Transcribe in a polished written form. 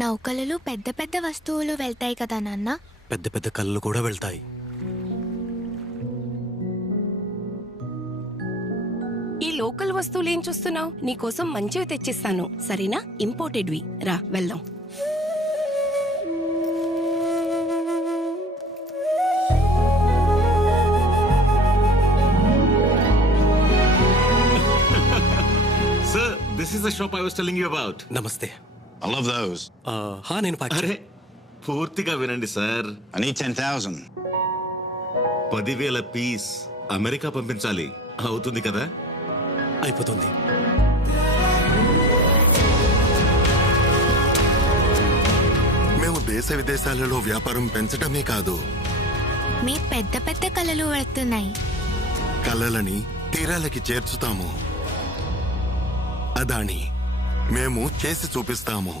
నౌకలలో పెద్ద పెద్ద వస్తువులు వెళ్తాయి కదా నాన్న. పెద్ద పెద్ద కళ్ళు కూడా వెళ్తాయి. ఈ లోకల్ వస్తువులేం చూస్తున్నావు? నీకోసం మంచివి తెచ్చిస్తాను, సరేనా? ఇంపోర్టెడ్వి. రా వెళ్దాం. Sir, this is the shop I was telling you about. నమస్తే. I love those. నేను ప్యాక్ అరే పూర్తిగా వినండి sir. I need 10,000. 10,000 piece America పంపించాలి. అవుతుంది కదా? అయిపోతుంది. మేము దేశ విదేశాలలో వ్యాపారం పెంచడమే కాదు, మీ పెద్ద పెద్ద కళలు వెళ్తున్నాయి. కళలని తీరాలకి చేర్చుతాము. అదాని మేము చేసి చూపిస్తాము.